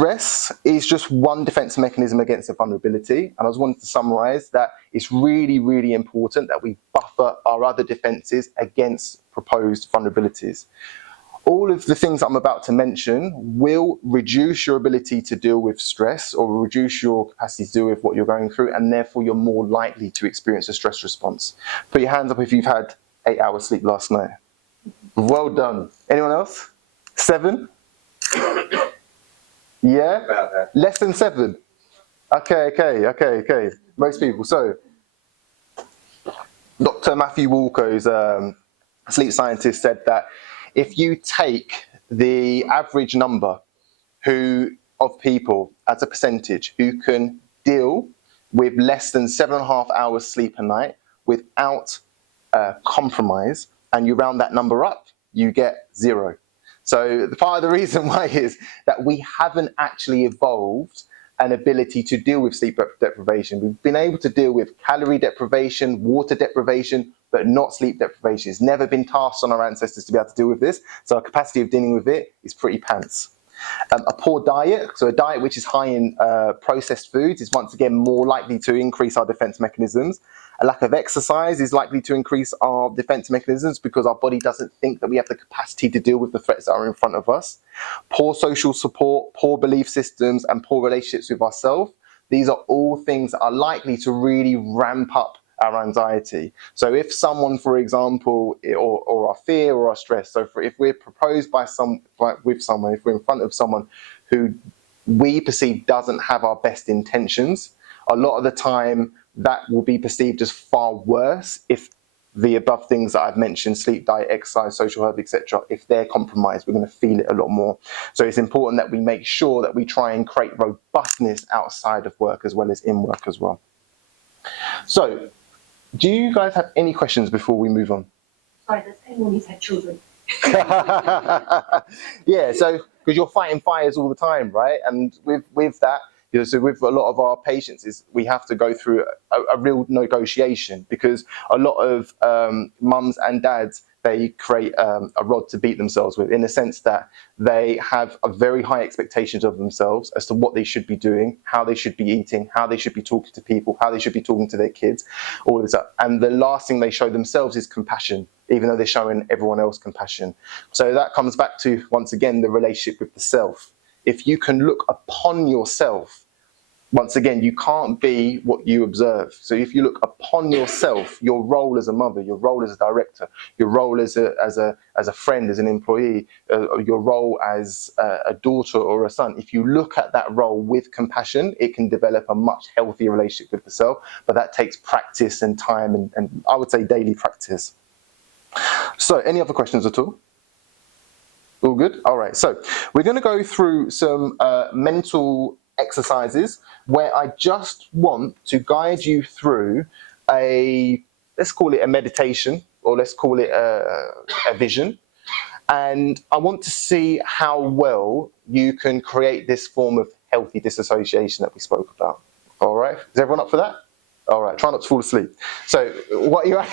stress is just one defense mechanism against a vulnerability. And I just wanted to summarize that it's really, really important that we buffer our other defenses against proposed vulnerabilities. All of the things I'm about to mention will reduce your ability to deal with stress or reduce your capacity to deal with what you're going through, and therefore you're more likely to experience a stress response. Put your hands up if you've had 8 hours sleep last night. Well done. Anyone else? 7? Yeah? About that. Less than 7? Okay. Most people. So, Dr. Matthew Walker, who's a sleep scientist, said that if you take the average number of people as a percentage who can deal with less than 7.5 hours sleep a night without compromise, and you round that number up, you get 0. So part of the reason why is that we haven't actually evolved an ability to deal with sleep deprivation. We've been able to deal with calorie deprivation, water deprivation, but not sleep deprivation. It's never been tasked on our ancestors to be able to deal with this, so our capacity of dealing with it is pretty pants. A poor diet, so a diet which is high in processed foods, is once again more likely to increase our defense mechanisms. A lack of exercise is likely to increase our defense mechanisms because our body doesn't think that we have the capacity to deal with the threats that are in front of us. Poor social support, poor belief systems, and poor relationships with ourselves. These are all things that are likely to really ramp up our anxiety. So if someone, for example, or our fear or our stress, so if we're proposed with someone, if we're in front of someone who we perceive doesn't have our best intentions, a lot of the time that will be perceived as far worse if the above things that I've mentioned, sleep, diet, exercise, social health, etc., if they're compromised, we're going to feel it a lot more. So it's important that we make sure that we try and create robustness outside of work as well as in work as well. So, do you guys have any questions before we move on? Sorry, does anyone who's had children? Yeah, so because you're fighting fires all the time, right? And with that, so with a lot of our patients, is we have to go through a real negotiation, because a lot of mums and dads, they create a rod to beat themselves with, in the sense that they have a very high expectations of themselves as to what they should be doing, how they should be eating, how they should be talking to people, how they should be talking to their kids, all of this stuff. And the last thing they show themselves is compassion, even though they're showing everyone else compassion. So that comes back to, once again, the relationship with the self. If you can look upon yourself, once again, you can't be what you observe. So if you look upon yourself, your role as a mother, your role as a director, your role as a friend, as an employee, your role as a daughter or a son, if you look at that role with compassion, it can develop a much healthier relationship with the self. But that takes practice and time, and I would say daily practice. So any other questions at all? All good? All right, so we're going to go through some mental exercises where I just want to guide you through let's call it a meditation, or let's call it a vision. And I want to see how well you can create this form of healthy disassociation that we spoke about. All right, is everyone up for that? All right, try not to fall asleep. So what you're